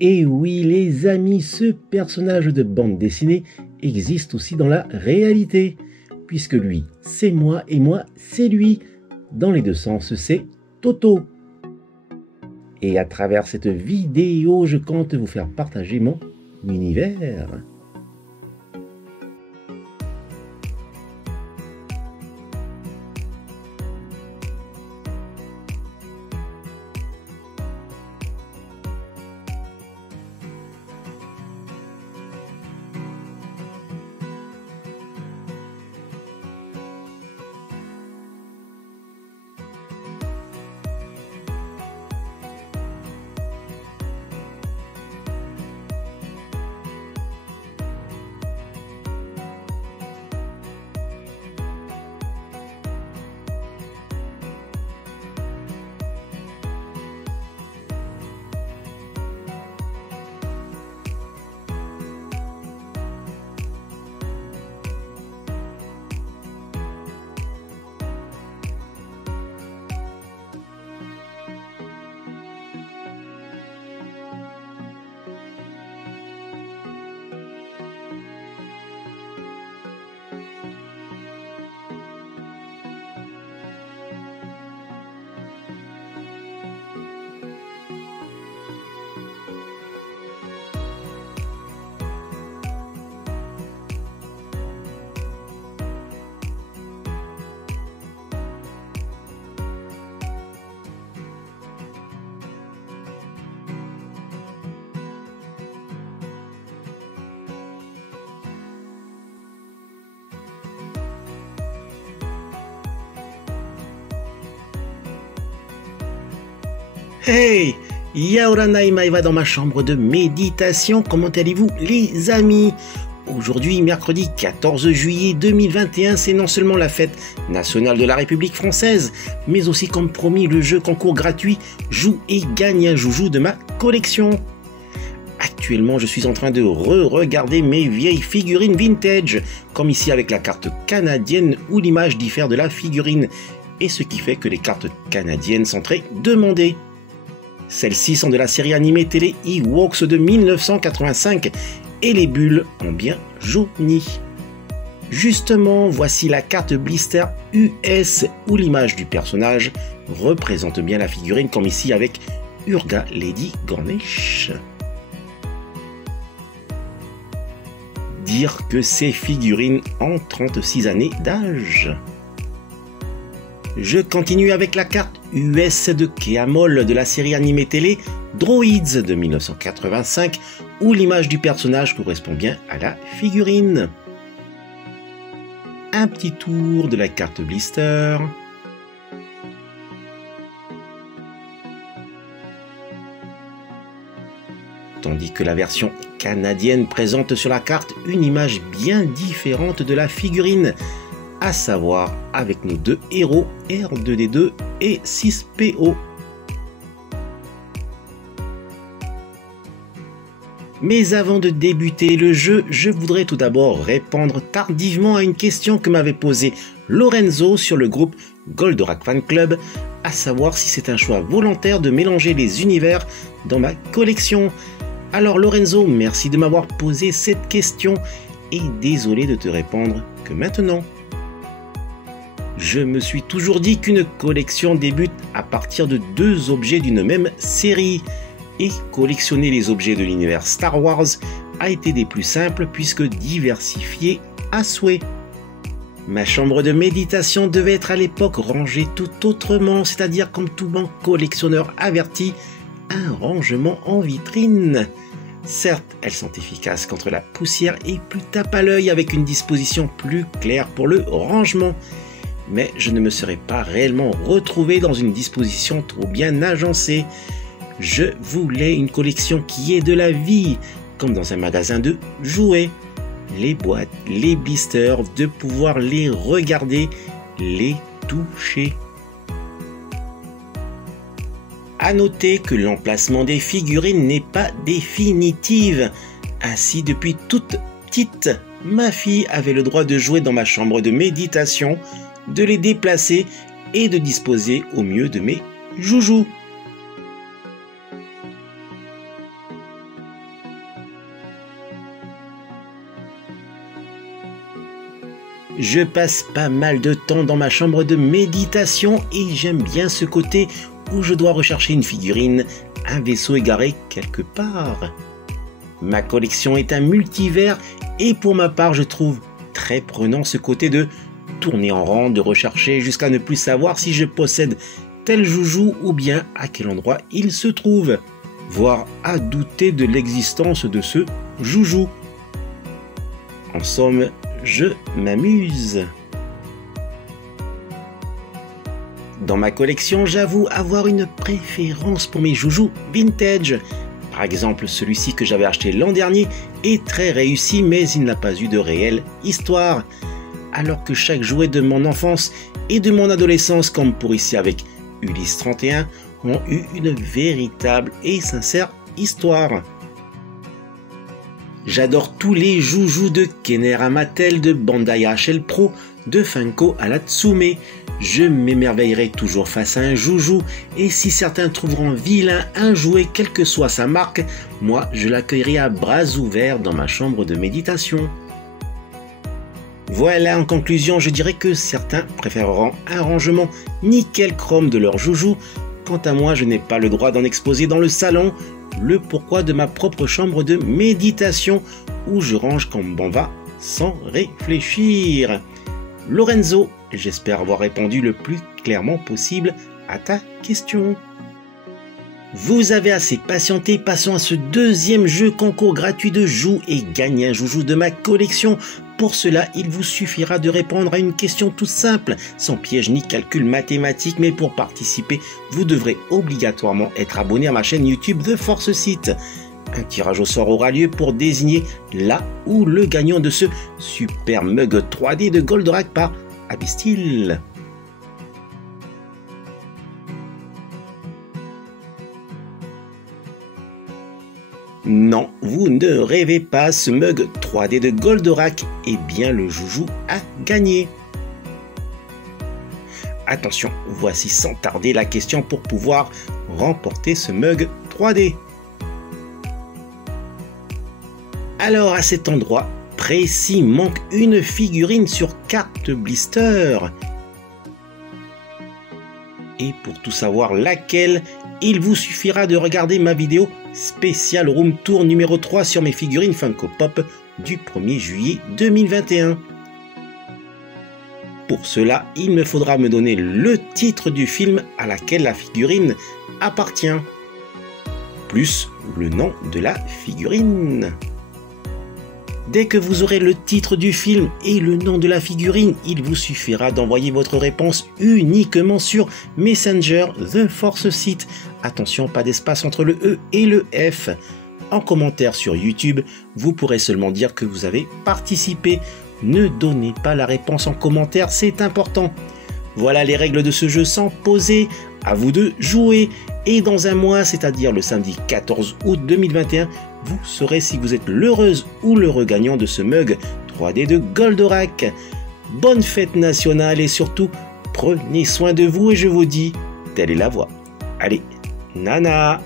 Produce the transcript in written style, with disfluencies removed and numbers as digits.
Et oui les amis, ce personnage de bande dessinée existe aussi dans la réalité, puisque lui c'est moi et moi c'est lui. Dans les deux sens c'est Toto. Et à travers cette vidéo, je compte vous faire partager mon univers. Hey, Yaoranai Maeva dans ma chambre de méditation. Comment allez-vous les amis? Aujourd'hui, mercredi 14 juillet 2021, c'est non seulement la fête nationale de la République française, mais aussi comme promis le jeu concours gratuit Joue et gagne un joujou de ma collection. Actuellement, je suis en train de re-regarder mes vieilles figurines vintage, comme ici avec la carte canadienne où l'image diffère de la figurine, et ce qui fait que les cartes canadiennes sont très demandées. Celles-ci sont de la série animée télé Ewoks de 1985 et les bulles ont bien jauni. Justement, voici la carte blister US où l'image du personnage représente bien la figurine comme ici avec Urga Lady Ganesh. Dire que ces figurines ont 36 années d'âge. Je continue avec la carte US de Keamol de la série animée télé Droids de 1985 où l'image du personnage correspond bien à la figurine. Un petit tour de la carte blister. Tandis que la version canadienne présente sur la carte une image bien différente de la figurine, à savoir avec nos deux héros R2D2 et 6PO. Mais avant de débuter le jeu, je voudrais tout d'abord répondre tardivement à une question que m'avait posée Lorenzo sur le groupe Goldorak Fan Club, à savoir si c'est un choix volontaire de mélanger les univers dans ma collection. Alors Lorenzo, merci de m'avoir posé cette question et désolé de te répondre que maintenant. Je me suis toujours dit qu'une collection débute à partir de deux objets d'une même série, et collectionner les objets de l'univers Star Wars a été des plus simples puisque diversifié à souhait. Ma chambre de méditation devait être à l'époque rangée tout autrement, c'est-à-dire comme tout bon collectionneur averti, un rangement en vitrine. Certes, elles sont efficaces contre la poussière et plus tape à l'œil avec une disposition plus claire pour le rangement. Mais je ne me serais pas réellement retrouvé dans une disposition trop bien agencée. Je voulais une collection qui ait de la vie, comme dans un magasin de jouets. Les boîtes, les blisters, de pouvoir les regarder, les toucher. À noter que l'emplacement des figurines n'est pas définitif. Ainsi, depuis toute petite, ma fille avait le droit de jouer dans ma chambre de méditation, de les déplacer et de disposer au mieux de mes joujoux. Je passe pas mal de temps dans ma chambre de méditation et j'aime bien ce côté où je dois rechercher une figurine, un vaisseau égaré quelque part. Ma collection est un multivers et pour ma part je trouve très prenant ce côté de tourner en rang, de rechercher jusqu'à ne plus savoir si je possède tel joujou ou bien à quel endroit il se trouve, voire à douter de l'existence de ce joujou. En somme, je m'amuse. Dans ma collection, j'avoue avoir une préférence pour mes joujous vintage. Par exemple, celui-ci que j'avais acheté l'an dernier est très réussi, mais il n'a pas eu de réelle histoire. Alors que chaque jouet de mon enfance et de mon adolescence, comme pour ici avec Ulysse 31, ont eu une véritable et sincère histoire. J'adore tous les joujous de Kenner à Mattel, de Bandai à HL Pro, de Funko à la Tsume. Je m'émerveillerai toujours face à un joujou et si certains trouveront vilain un jouet quelle que soit sa marque, moi je l'accueillerai à bras ouverts dans ma chambre de méditation. Voilà, en conclusion, je dirais que certains préféreront un rangement nickel chrome de leur joujou. Quant à moi, je n'ai pas le droit d'en exposer dans le salon, le pourquoi de ma propre chambre de méditation où je range comme bon va sans réfléchir. Lorenzo, j'espère avoir répondu le plus clairement possible à ta question. Vous avez assez patienté, passons à ce deuxième jeu concours gratuit de Joue et gagne un joujou de ma collection. Pour cela, il vous suffira de répondre à une question toute simple, sans piège ni calcul mathématique, mais pour participer, vous devrez obligatoirement être abonné à ma chaîne YouTube The Force Site. Un tirage au sort aura lieu pour désigner la ou le gagnant de ce super mug 3D de Goldorak par Abysssteel. Non, vous ne rêvez pas, ce mug 3D de Goldorak est bien le joujou à gagner. Attention, voici sans tarder la question pour pouvoir remporter ce mug 3D. Alors à cet endroit précis manque une figurine sur carte blister. Et pour tout savoir laquelle, il vous suffira de regarder ma vidéo spéciale Room Tour numéro 3 sur mes figurines Funko Pop du 1er juillet 2021. Pour cela, il me faudra me donner le titre du film à laquelle la figurine appartient, plus le nom de la figurine. Dès que vous aurez le titre du film et le nom de la figurine, il vous suffira d'envoyer votre réponse uniquement sur Messenger The Force Site. Attention, pas d'espace entre le E et le F. En commentaire sur YouTube, vous pourrez seulement dire que vous avez participé. Ne donnez pas la réponse en commentaire, c'est important. Voilà les règles de ce jeu sans poser, à vous de jouer. Et dans un mois, c'est-à-dire le samedi 14 août 2021, vous saurez si vous êtes l'heureuse ou l'heureux gagnant de ce mug 3D de Goldorak. Bonne fête nationale et surtout, prenez soin de vous et je vous dis, telle est la voie. Allez, nana!